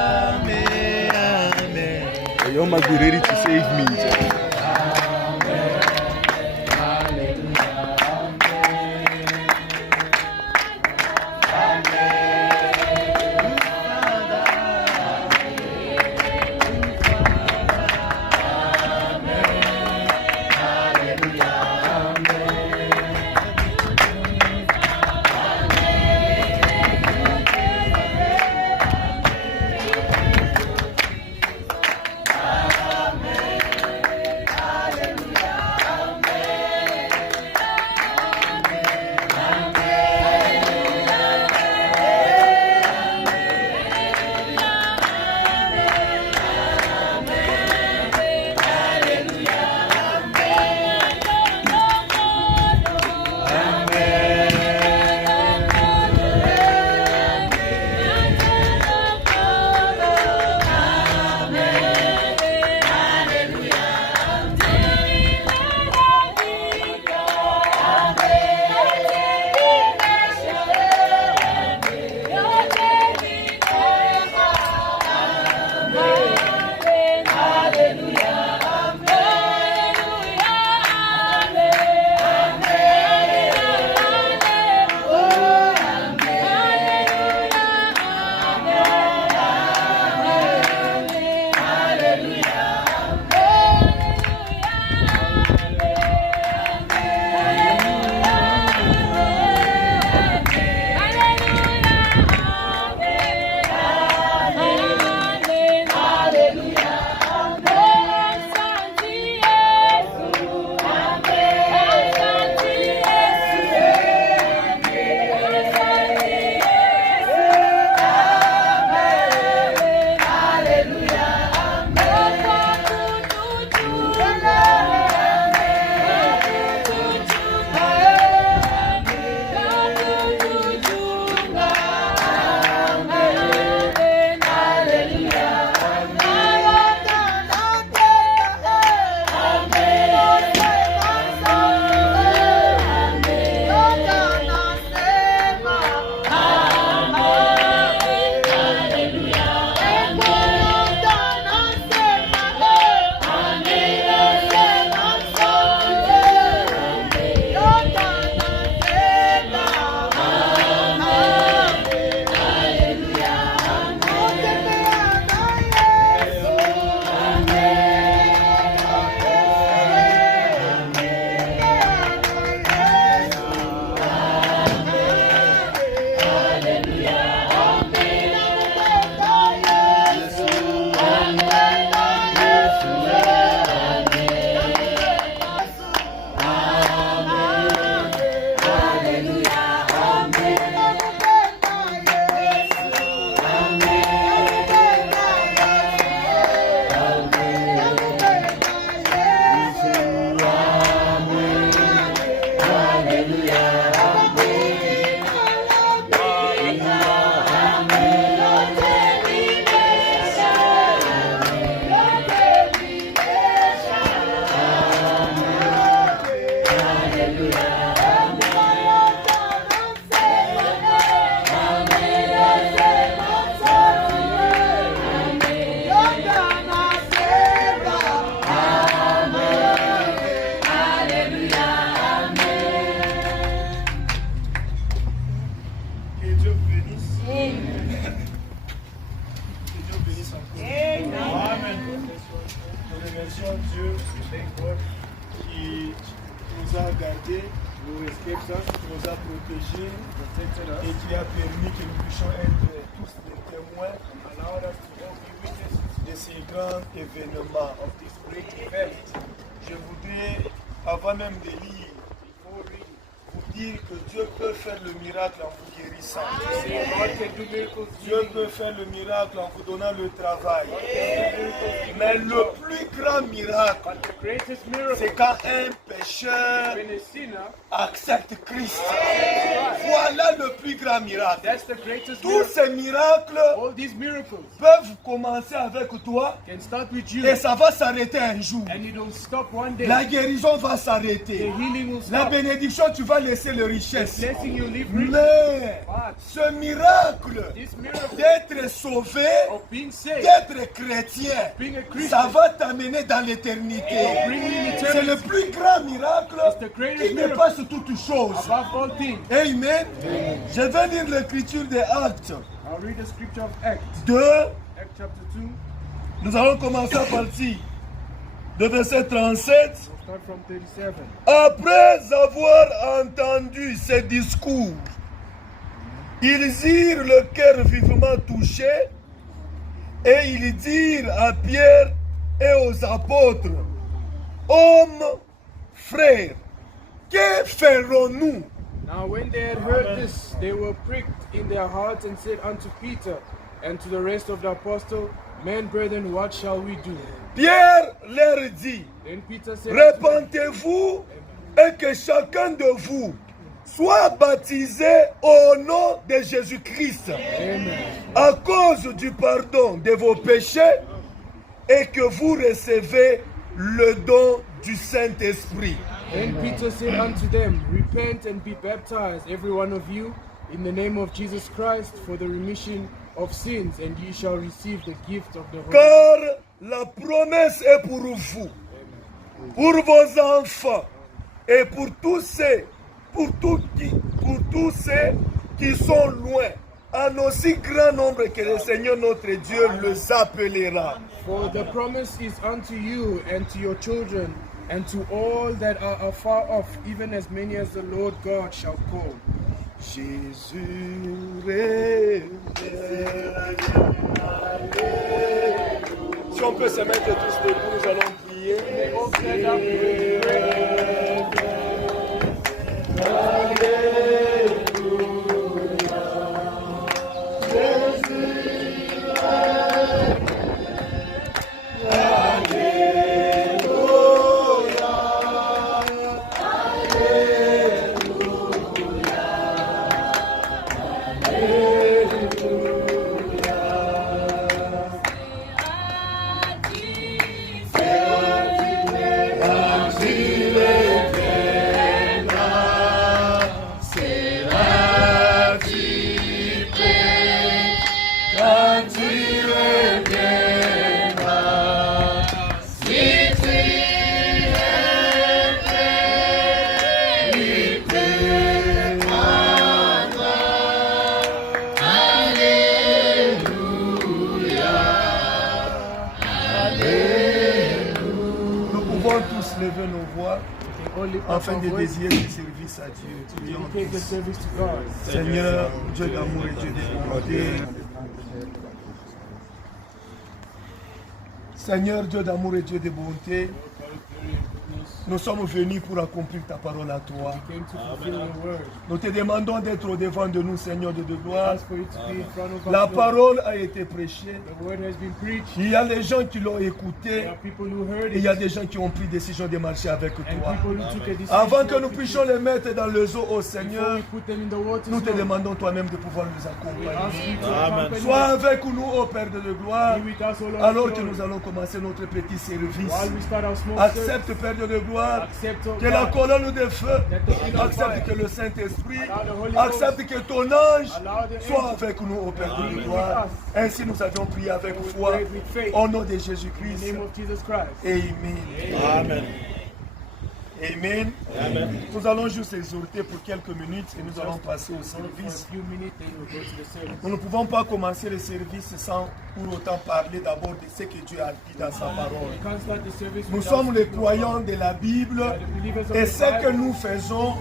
Amen. Amen. You must be ready to save me. Dieu qui nous a gardés, qui nous a protégés et qui a permis que nous puissions être tous des témoins de ces grands événements. Je voudrais, avant même de lire, vous dire que Dieu peut faire le miracle en vous guérissant. Dieu peut faire le miracle en vous donnant le travail. Mais le plus grand miracle, c'est quand un pécheur accepte Christ. Voilà le plus grand miracle. Tous ces miracles peuvent commencer avec toi et ça va s'arrêter un jour. La guérison va s'arrêter. La bénédiction, tu vas laisser laisser les richesses. Blessing you leave rich. Mais But ce miracle this miracle d'être sauvé, of being saved, d'être chrétien, being a ça Christian, va t'amener dans l'éternité. bring you in C'est le eternity plus grand miracle It's the greatest qui miracle. dépasse toutes choses. above all things. Amen. Je vais lire l'écriture des Actes I'll read the scripture of Acts, 2. Acts chapter 2. Nous allons commencer à partir de verset 37. We'll start from 37. Après avoir entendu ces discours, ils eurent le cœur vivement touché et ils dirent à Pierre et aux apôtres, hommes, frères, que ferons-nous? Now when they had heard this, they were pricked in their hearts and said unto Peter and to the rest of the apostles, Men, brethren, what shall we do? Pierre leur dit, Then Peter said unto them, repentez-vous et que chacun de vous soit baptisé au nom de Jésus-Christ Amen. à cause du pardon de vos péchés et que vous recevez le don du Saint-Esprit. Then Peter said unto them, Repent and be baptized, every one of you, in the name of Jesus Christ, for the remission of sins, and ye shall receive the gift of the Holy Spirit. Car la promesse est pour vous, pour vos enfants et pour tous ceux qui sont loin, en aussi grand nombre que le Seigneur notre Dieu les appellera. For the promise is unto you and to your children and to all that are afar off, even as many as the Lord God shall call. Jésus revient. Si on peut se mettre tous debout, nous allons prier. All stand up and pray. Nous pouvons tous lever nos voix All lift up afin our de voice dédier le service à Dieu. to Prions dedicate the tous. service to God. Seigneur, Dieu d'amour et Dieu de bonté. Seigneur, Dieu d'amour et Dieu de bonté, nous sommes venus pour accomplir ta parole à toi. Came to fulfill your word. Nous te demandons d'être au devant de nous, Seigneur de gloire. Ask for you to be in front of us. La Lord. parole a été prêchée. The word has been preached. Il y a des gens qui l'ont There écoutée are people who heard et il it y a des gens qui ont pris décision de marcher avec and toi. people who took a decision. Avant que nous to puissions les mettre dans les eaux, ô Before Seigneur, we put them in the waters, nous te Lord, demandons toi-même de pouvoir nous we ask accompagner. you to accompany Sois us. avec nous, ô Père de gloire, Be with us, O Lord, alors of que glory. nous allons commencer notre petit service. While we start our small service, Accepte, Père de gloire, accept, O que la God, colonne de feu, that the pillar of accepte que fire, le Saint-Esprit, allow the Holy accepte que ton ange allow the soit angel avec nous, ô Père be de with gloire. us. Ainsi nous avions prié avec We foi, prayed with faith. au nom de In the Jésus-Christ. name of Jesus Christ. Amen. Amen. Amen. Amen. Nous allons juste exhorter pour quelques minutes et nous allons passer au For a service. few minutes, then we'll go to the service. Nous ne pouvons pas commencer le service sans pour autant parler d'abord de ce que Dieu a dit dans sa parole. We can't start the service Nous without sommes les speaking croyants de la Bible about the believers of et the ce que Bible. nous faisons,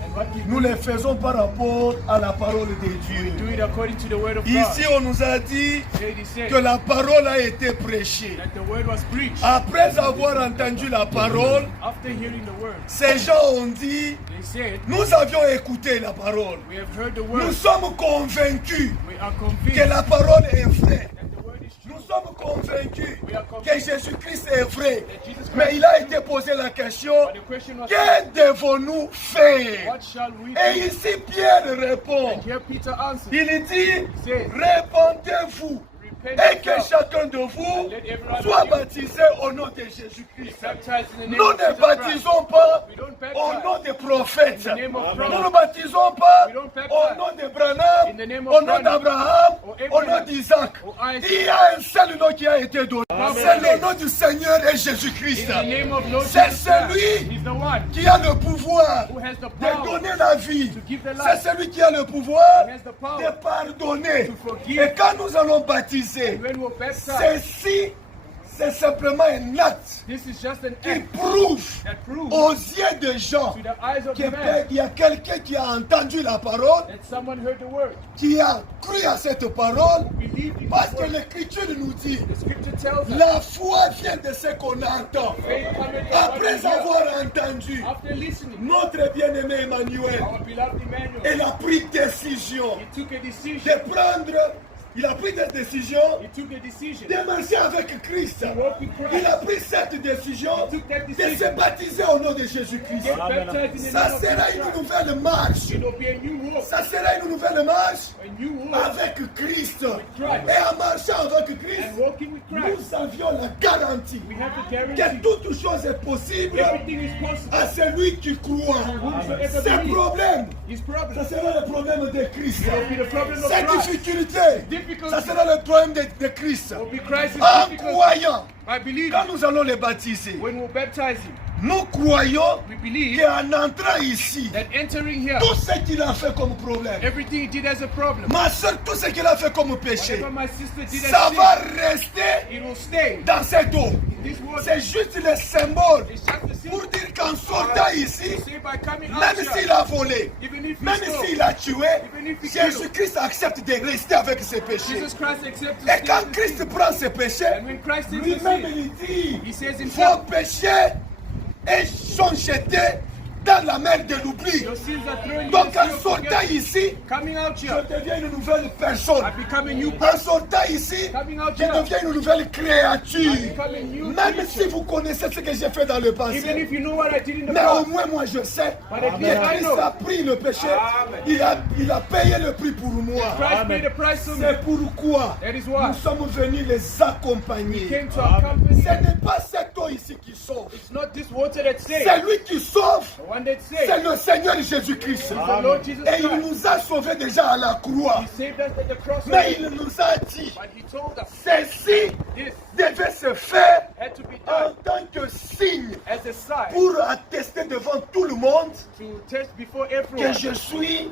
nous le faisons par rapport à la parole de Dieu. Do it according to the word of God. Ici, on nous a dit Here it said que la parole a été prêchée. that the word was preached. Après avoir entendu la parole, After hearing the word, ces gens ont dit, they said, nous avions écouté la parole. we have heard the Nous word. sommes convaincus We are que convinced la parole est vraie. that the word is true. Nous sommes convaincus We are que convinced Jésus-Christ est vrai. that Jesus Christ Mais il a été posé la question, But the question was, que devons-nous faire? what shall we Et do? ici Pierre répond, And here Peter answered, il dit, said, répondez-vous et que chacun de vous soit baptisé au nom de Jésus-Christ. Nous ne baptisons pas au nom des prophètes. Nous ne baptisons pas au nom de Branham, au nom d'Abraham, au nom d'Isaac. Il y a un seul nom qui a été donné. C'est le nom du Seigneur et Jésus-Christ. C'est celui qui a le pouvoir de donner la vie. C'est celui qui a le pouvoir de pardonner. Et quand nous allons baptiser, ceci, c'est simplement un acte qui prouve aux yeux des gens qu'il y a quelqu'un qui a entendu la parole, qui a cru à cette parole, parce que l'Écriture nous dit, la foi vient de ce qu'on entend. Après avoir entendu, notre bien-aimé Emmanuel, il a pris décision de prendre. Il a pris des décisions de marcher avec Christ. Il a pris cette décision de se baptiser au nom de Jésus-Christ. Ça sera une nouvelle marche. Ça sera une nouvelle marche avec Christ. Et en marchant avec Christ, nous avions la garantie que toute chose est possible à celui qui croit. Ce problème, ça sera le problème de Christ. Cette difficulté, ça sera le problème de Christ. En croyant, quand nous allons les baptiser, nous croyons qu'en entrant ici, tout ce qu'il a fait comme problème, ma soeur, tout ce qu'il a fait comme péché, ça va rester dans cette eau. C'est juste le symbole pour dire qu'en sortant ici, même s'il a volé, même s'il a tué, Jésus-Christ accepte de rester avec ses péchés. Et quand Christ prend ses péchés, lui-même il dit, vos péchés et sont jetés dans la mer de l'oubli. Donc en sortant ici, je deviens une nouvelle personne. En sortant ici, je deviens une nouvelle créature. Même si vous connaissez ce que j'ai fait dans le passé. Mais au moins moi je sais que Christ a pris le péché. Il a payé le prix pour moi. C'est pourquoi nous sommes venus les accompagner. Ce n'est pas cette eau ici qui sauve. C'est lui qui sauve. C'est le Seigneur Jésus-Christ. Et il nous a sauvés déjà à la croix. Mais il nous a dit, ceci devait se faire en tant que signe pour attester devant tout le monde que je suis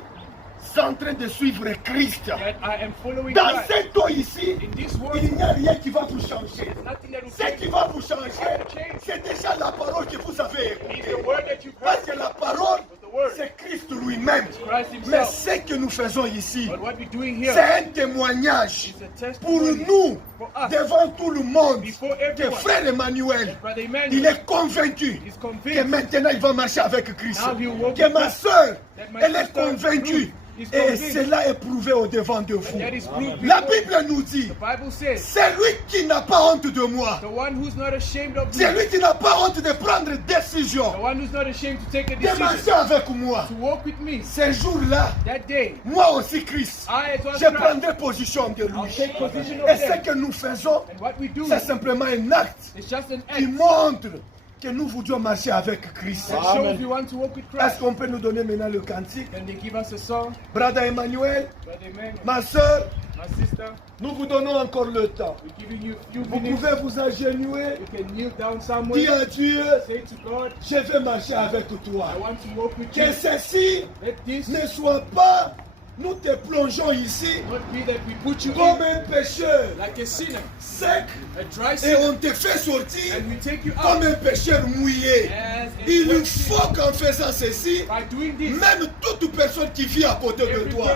en train de suivre Christ. Dans cette eau ici, il n'y a rien qui va vous changer. Ce qui va vous changer, c'est déjà la parole que vous avez écoutée. Parce que la parole, c'est Christ lui-même. Mais ce que nous faisons ici, c'est un témoignage pour nous, devant tout le monde, que frère Emmanuel, il est convaincu que maintenant il va marcher avec Christ. Que ma soeur, elle est convaincue. Et cela est prouvé au devant de vous. La Bible nous dit, c'est lui qui n'a pas honte de moi. C'est lui qui n'a pas honte de prendre décision. De marcher avec moi. Ce jour-là, moi aussi Christ, je prendrai position de lui. Et ce que nous faisons, c'est simplement un acte qui montre que nous voulions marcher avec Christ. Est-ce qu'on peut nous donner maintenant le cantique? Brother Emmanuel, ma soeur, nous vous donnons encore le temps. Vous pouvez vous agenouiller. Dis à Dieu, je vais marcher avec toi. Que ceci ne soit pas, nous te plongeons ici comme un pécheur sec et on te fait sortir comme un pécheur mouillé. Il faut qu'en faisant ceci, même toute personne qui vit à côté de toi,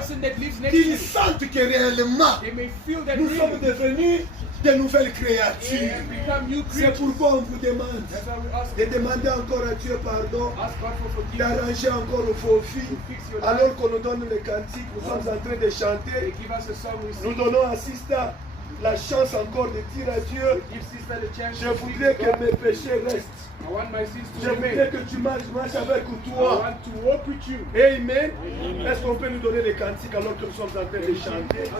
qu'il sente que réellement nous sommes devenus de nouvelles créatures. C'est pourquoi on vous demande de demander encore à Dieu pardon, d'arranger encore vos vies, alors qu'on nous donne les cantiques, nous sommes en train de chanter. Nous donnons à Sista la chance encore de dire à Dieu, je voudrais que mes péchés restent. Je voudrais que tu marches avec toi. Amen. Est-ce qu'on peut nous donner les cantiques alors que nous sommes en train de chanter?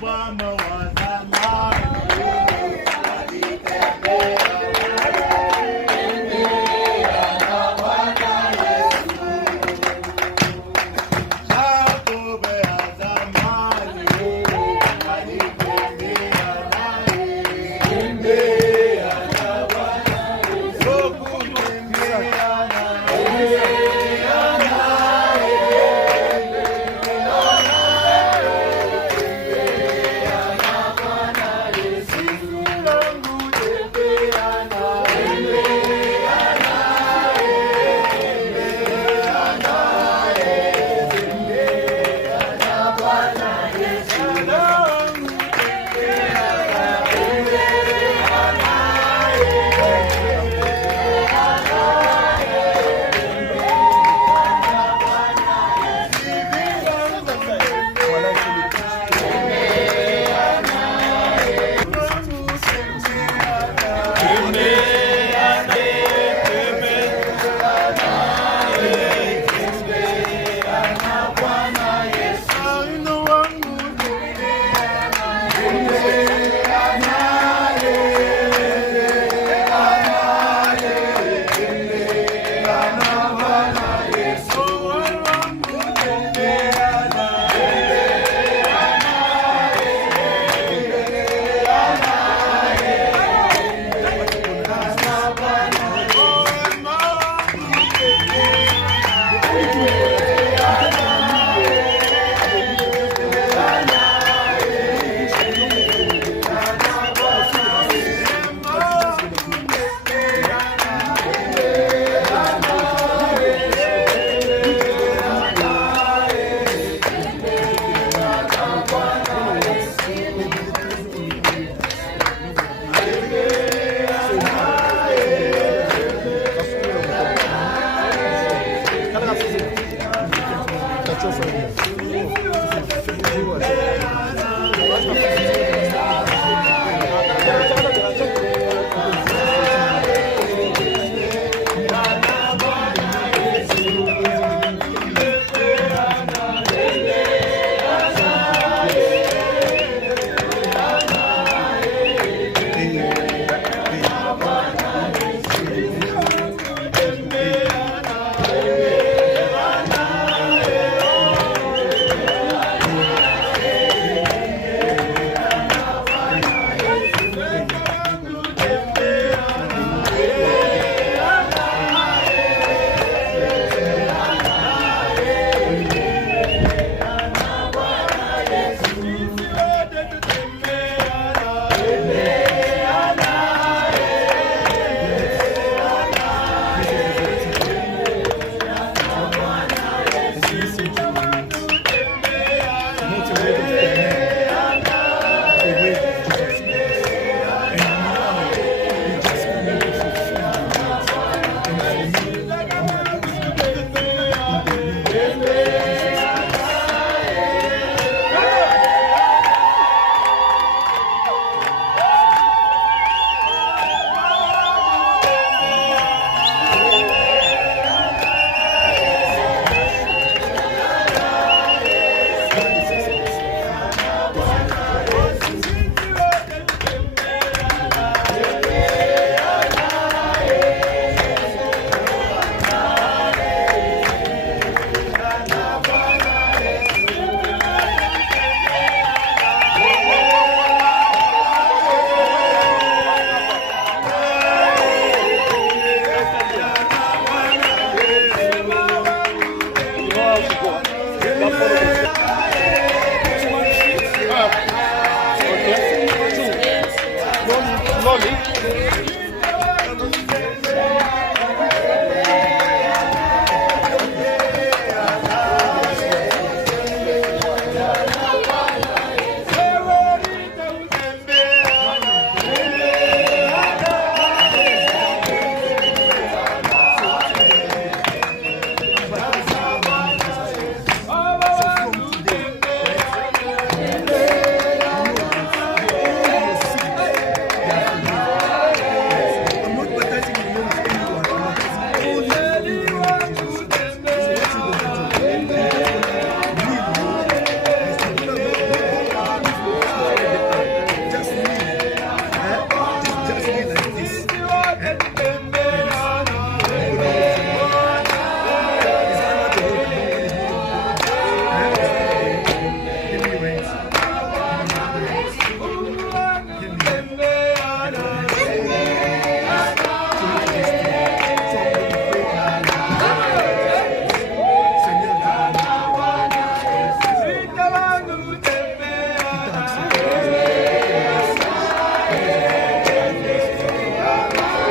Bwana wa zamani, alitembea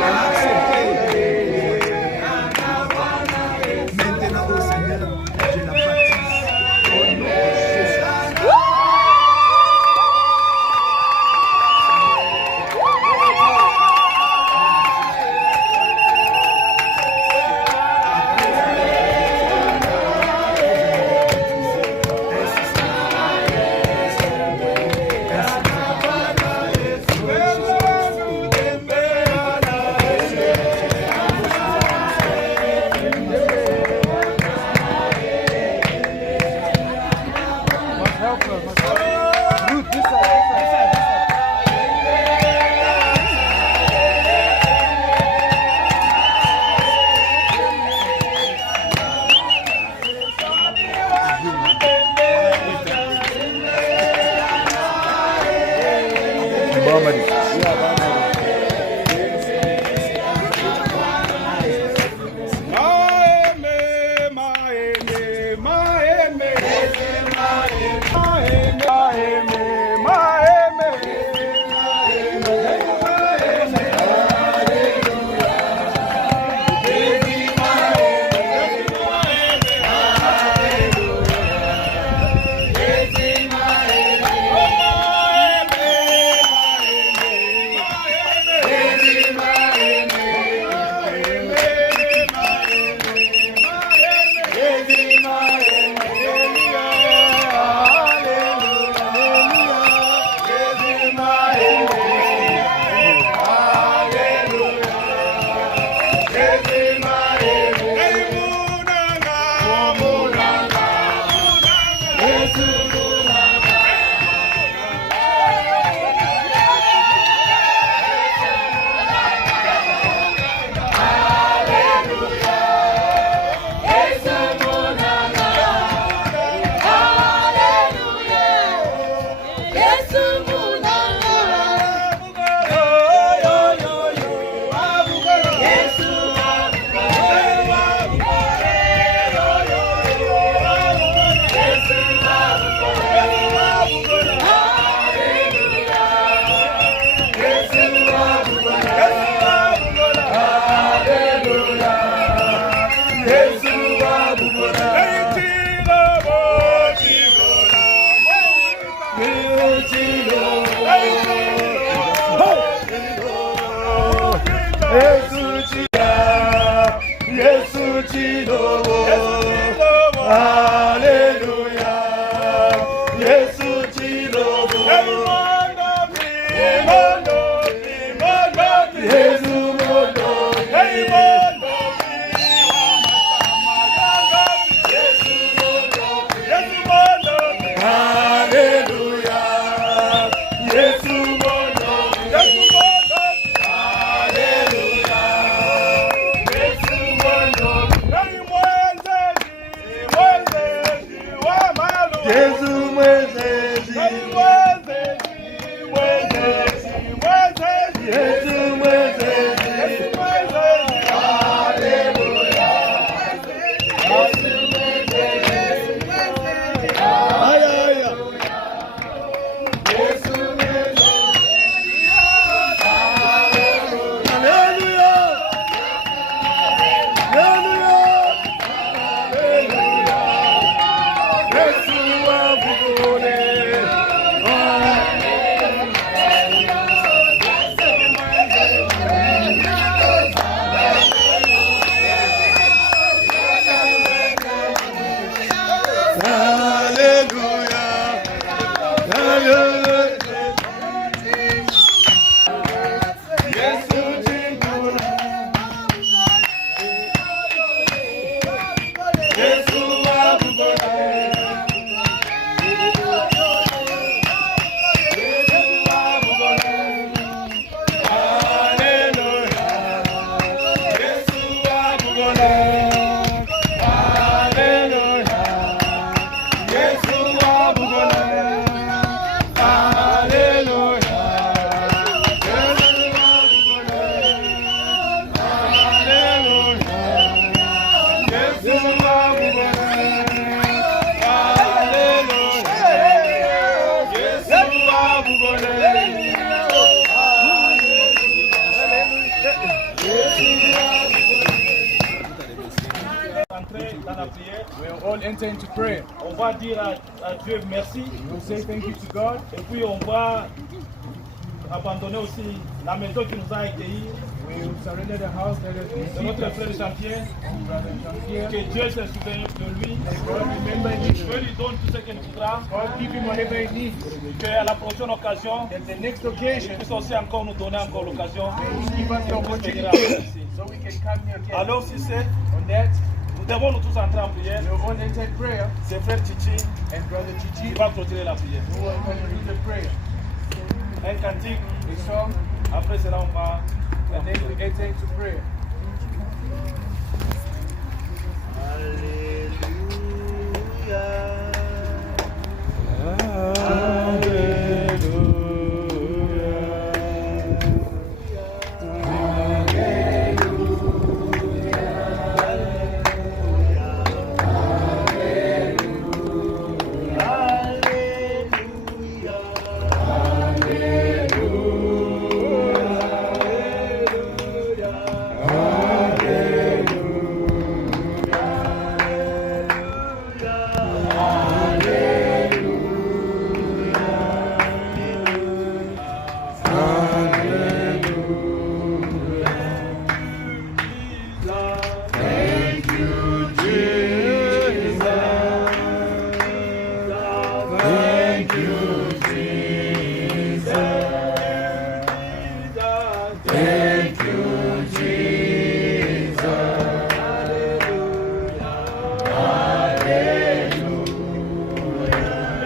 Accès dans la prière. We'll all enter into prayer. On va dire à Dieu merci. We'll say thank you to God. Et puis on va abandonner aussi la maison qui nous a accueillis. We'll surrender the house that has De received notre us. frère Jean-Pierre. Brother Jean-Pierre. Que Dieu se souvienne de lui. God remember him. Dieu lui donne tout ce qu'il voudra. God give him whatever he needs. Qu'à la prochaine occasion, At the next il occasion, puisse aussi encore nous donner encore l'occasion. he give us the opportunity so we can come here again. Alors si c'est, On that, nous devons nous tous entrer en prière. we'll all enter in prayer. C'est frère Titi And Brother qui Chichi va clôturer la prière. who will conclude the prayer. Un cantique, A song, après cela on va. and then we enter into prayer.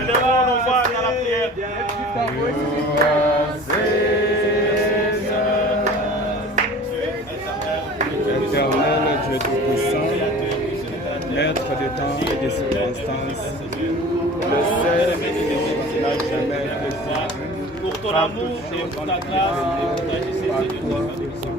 Élevons nos voix dans la prière. Lift our voices in prayer. Éternel Dieu Tout-Puissant, Maître des temps et des circonstances, le seul qui n'a jamais été Pour ton amour et pour ta grâce et pour ta justice et pour ta bénédiction.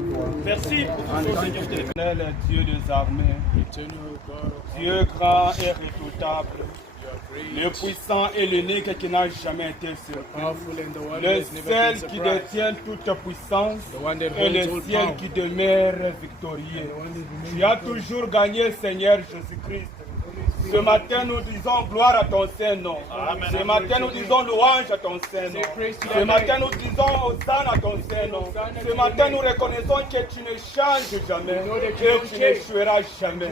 Merci pour tout ce Seigneur je te remercie. éternel Dieu des armées, Eternal God of Dieu grand et redoutable, you are le great, puissant et l'unique qui n'a jamais été surpris, powerful, and the one le that has never seul been qui surprised. détient toute puissance The one that et le holds all ciel power. qui demeure victorieux. The one that remains Tu as victorious. toujours gagné, Seigneur Jésus-Christ. Ce matin, nous disons gloire à ton Saint-Nom. Ce matin, nous disons louange à ton Saint-Nom. Ce matin, nous disons hosanna à ton Saint-Nom. Ce matin, nous reconnaissons que tu ne changes jamais, que tu n'échoueras jamais.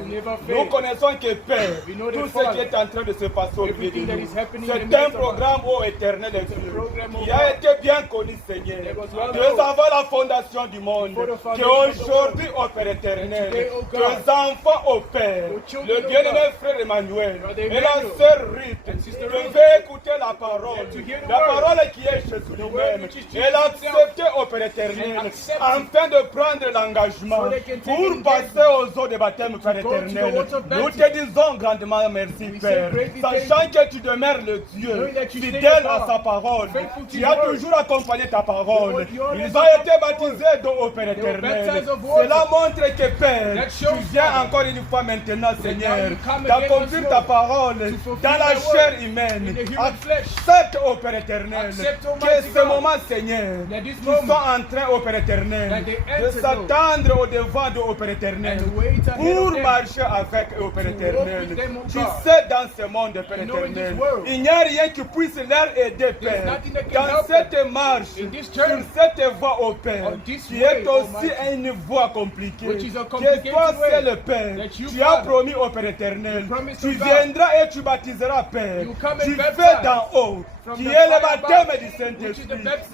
Nous connaissons que Père, tout ce qui est en train de se passer au milieu de nous, c'est un programme, ô éternel Dieu, qui a été bien connu, Seigneur, Dieu avant la fondation du monde, qu'aujourd'hui, ô Père éternel, tes enfants, ô Père, le bien-aimé frère Emmanuel et la sœur Ruth, devaient écouter la parole qui est Jésus lui-même, et l'accepter au Père éternel, afin de prendre l'engagement pour passer aux eaux de baptême, Père éternel. Nous te disons grandement merci, Père, sachant que tu demeures le Dieu fidèle à sa parole. Tu as toujours accompagné ta parole. Ils ont été baptisés d'eau au Père éternel. Cela montre que, Père, tu viens encore une fois maintenant, Seigneur, d'accomplir ta parole dans la chair humaine. Accepte, ô Père éternel, que ce moment, Seigneur, ils sont en train, ô Père éternel, de s'attendre au devant de ô Père éternel pour marcher avec ô Père éternel. Tu sais, dans ce monde, Père éternel, il n'y a rien qui puisse leur aider, Père. Dans cette marche, sur cette voie, ô Père, qui est aussi une voie compliquée, que toi seul, Père, tu as promis, ô Père éternel, tu viendras et tu baptiseras, Père. Tu fais d'en haut, qui est le baptême du Saint-Esprit.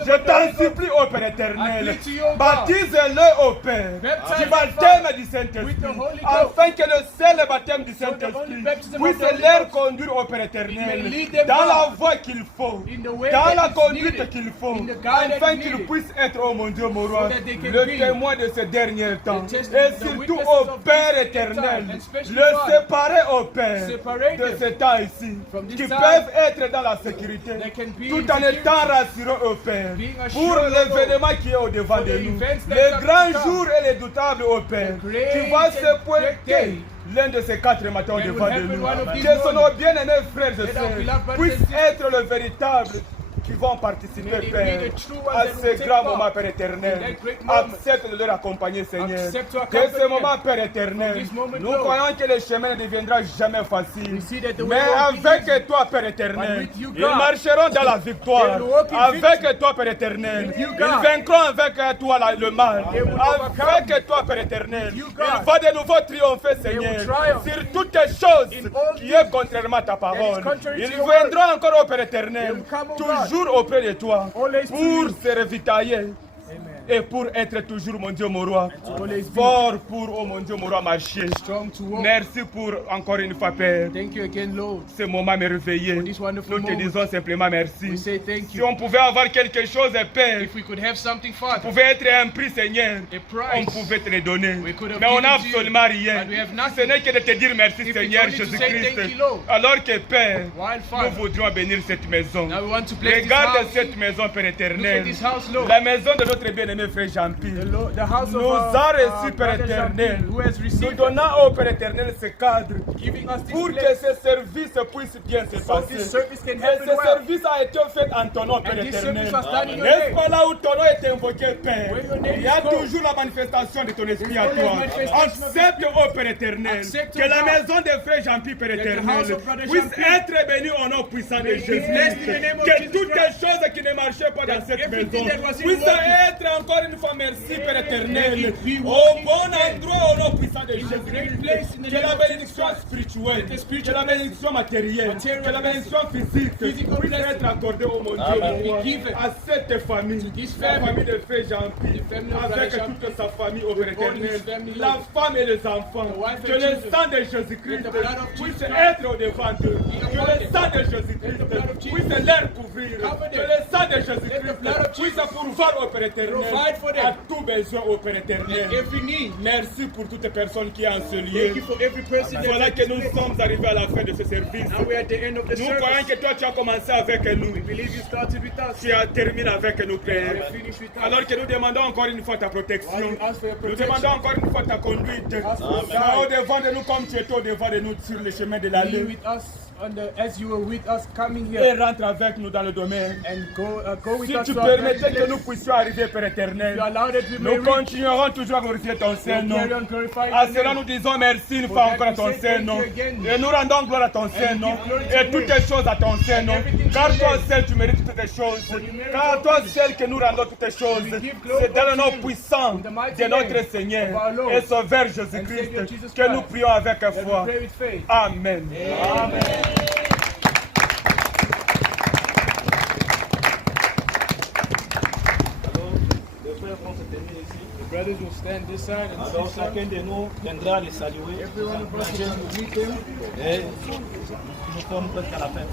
Je t'en supplie, ô Père éternel, baptise-le, ô Père, du baptême du Saint-Esprit, afin que le seul baptême du Saint-Esprit puisse leur conduire, ô Père éternel, dans la voie qu'il faut, dans la conduite qu'il faut, afin qu'ils puissent être, ô mon Dieu, mon roi, le témoin de ces derniers temps. Et surtout, ô Père éternel, le séparer, ô Père, de ce temps ici, qui peuvent être dans la sécurité, tout en étant rassurés, ô Père, pour l'événement qui est au devant de nous, les grands jours et les doutables, ô Père, qui va se pointer l'un de ces 4 matins au devant de nous. Que nos bien-aimés frères et sœurs puissent être le véritable qui vont participer, May they be Père, the true ones à that will ce take grand part moment, Père in éternel. that great moment. Accepte de leur accompagner, Seigneur. Accept to Dès accompany ce them. moment, Père éternel, From this moment, nous Lord, croyons que le chemin ne deviendra jamais facile. we see that the Mais way won't be avec easy. toi, Père But éternel, with you, ils God, marcheront dans la victoire. they will walk in Avec toi, Père éternel, With you, ils God, vaincront avec toi le mal. they will overcome. Avec toi, Père éternel, you, il God, va de nouveau triompher, will Seigneur, triumph sur toutes les choses in all qui est contrairement à ta parole. contrary to Ils your viendront encore au Père éternel, They will come, O God, toujours auprès de toi, always to pour you. se revitailler Amen. et pour être toujours, mon Dieu, mon roi, to always be fort pour, oh mon Dieu, mon roi, marcher. strong to walk. Merci pour encore une fois, Père, Thank you again, Lord. ce moment merveilleux. For this wonderful Nous te moment. disons simplement We merci. say thank Si you. on pouvait avoir quelque chose, Père, If we could have something, Father, pouvait être un prix, Seigneur, a on price, pouvait te le donner. We could have Mais on n'a given to you, absolument rien. but we have Ce nothing. n'est que de te dire merci, If Seigneur it's only to say Jésus-Christ. thank you, Lord. Alors que, Père, while, nous Father, voudrions bénir cette maison. now we want to bless this Regarde house. cette maison, Père Look éternel. at this house, Lord. La maison de notre bien-aimé frère Jean-Pierre. The house Nous of a our reçu, Père brother éternel. Jean-Pierre, who has Nous received us, donnons au Père éternel ce cadre giving us this pour que place, ce service puisse bien se so this passer. service can Et happen ce well. service a été fait en ton nom, Père And this éternel. service was done in your N'est-ce name. pas là où ton nom est invoqué, Père? Where your name Il y a is called. toujours la manifestation de ton esprit à always toi. manifestation of the Accepte, oh Père éternel, Accept, que oh la God, maison des frères Jean-Pierre, Père that the éternel, house of brother puisse Jean-Pierre être bénie au nom puissant de may be Jésus. blessed in the name of Que Jesus toutes les Christ. choses qui ne marchaient pas dans That cette everything maison that was in puissent working, être encore une fois merci, Père may éternel, it be au working bon again. endroit au nom puissant de In a great Jésus. place in the Que name la of bénédiction Jesus Christ. spirituelle, That the que spiritual la bénédiction matérielle, material que la bénédiction physique physical puisse blessing être accordée au mon Dieu, Amen. mon roi, Be given à cette famille, this la family, famille de frère Jean-Pierre, the family of avec Brother toute sa famille au Père with all éternel, his family, la Lord. femme et les enfants, The wife que and le children. sang de Jésus-Christ Let the blood of puisse Jesus être au devant d'eux, be que upon le them. sang de Let the Jésus-Christ blood of Jesus puisse les couvrir, cover que them. le sang de Let the blood Jésus-Christ of puisse Jesus pourvoir au Père éternel provide for them. à tout besoin au Père éternel. And every need. Merci pour toutes les personnes qui sont en ce lieu. Thank you for every person Voilà that's que in nous this place. sommes arrivés à la fin de ce service. Now we're at the end of the Nous croyons service. que toi tu as commencé avec nous. We believe you started with us. Tu as terminé avec nous, Père. You finish with us. Alors que nous demandons encore une fois ta While protection. we ask for your Nous protection, demandons encore une fois ta conduite. Ask for your Sois au guide. devant de nous comme tu étais au devant de nous sur le chemin de Be l'allée. with us as you were with us coming Et here, rentre avec nous dans le domaine. and go with Si us tu to our permettais happy que nous place. puissions arriver, Père If éternel, you allow that we may nous reach, continuerons toujours à glorifier ton Saint-Nom. carry on glorifying À your cela, name. nous disons merci une For fois that encore à we ton say thank Saint-Nom. you again. Et nous rendons gloire à ton Saint-Nom. give glory to Et your toutes name. les choses à ton Saint-Nom. everything to Car your toi name. seul, tu mérites toutes les choses. you merit Car all toi things. seul que nous rendons toutes les choses. We give glory C'est dans le unto nom you. puissant In the mighty de notre name Seigneur of our Lord et Sauveur and Savior Jésus-Christ Jesus que nous Christ. prions avec That we foi. pray with faith. Amen. Amen. Alors, les frères vont se tenir ici. The brothers will stand this side and Alors, this side. chacun de nous viendra les saluer. Every one of us will meet them. Et nous sommes presque à la fin.